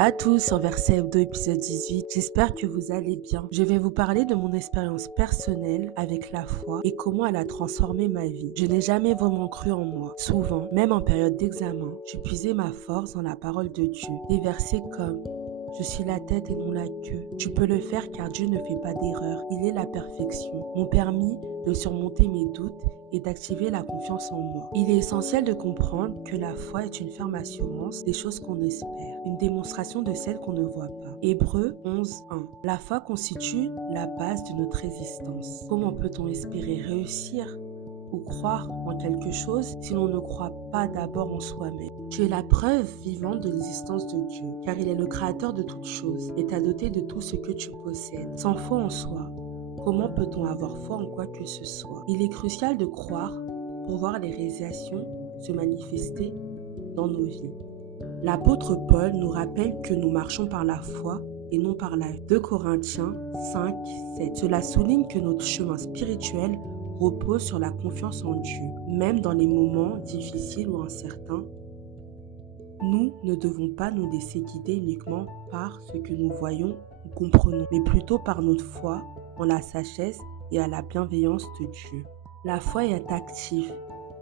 à tous sur Verset Hebdo épisode 18, j'espère que vous allez bien. Je vais vous parler de mon expérience personnelle avec la foi et comment elle a transformé ma vie. Je n'ai jamais vraiment cru en moi. Souvent, même en période d'examen, je puisais ma force dans la parole de Dieu. Des versets comme « Je suis la tête et non la queue ». Tu peux le faire car Dieu ne fait pas d'erreur. Il est la perfection. M'ont permis de surmonter mes doutes et d'activer la confiance en moi. Il est essentiel de comprendre que la foi est une ferme assurance des choses qu'on espère, une démonstration de celles qu'on ne voit pas. Hébreux 11:1. La foi constitue la base de notre résistance. Comment peut-on espérer réussir ou croire en quelque chose si l'on ne croit pas d'abord en soi-même? Tu es la preuve vivante de l'existence de Dieu, car il est le créateur de toutes choses et t'a doté de tout ce que tu possèdes. Sans foi en soi, comment peut-on avoir foi en quoi que ce soit? Il est crucial de croire pour voir les réalisations se manifester dans nos vies. L'apôtre Paul nous rappelle que nous marchons par la foi et non par la vue. 2 Corinthiens 5:7. Cela souligne que notre chemin spirituel repose sur la confiance en Dieu. Même dans les moments difficiles ou incertains, nous ne devons pas nous laisser guider uniquement par ce que nous voyons ou comprenons, mais plutôt par notre foi en la sagesse et à la bienveillance de Dieu. La foi est active.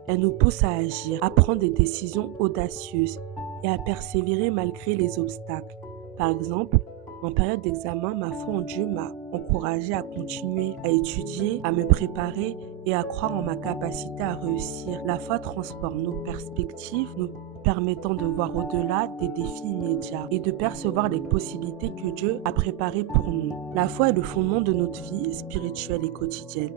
Elle nous pousse à agir, à prendre des décisions audacieuses et à persévérer malgré les obstacles. Par exemple, en période d'examen, ma foi en Dieu m'a encouragée à continuer, à étudier, à me préparer et à croire en ma capacité à réussir. La foi transforme nos perspectives, nous permettant de voir au-delà des défis immédiats et de percevoir les possibilités que Dieu a préparées pour nous. La foi est le fondement de notre vie spirituelle et quotidienne.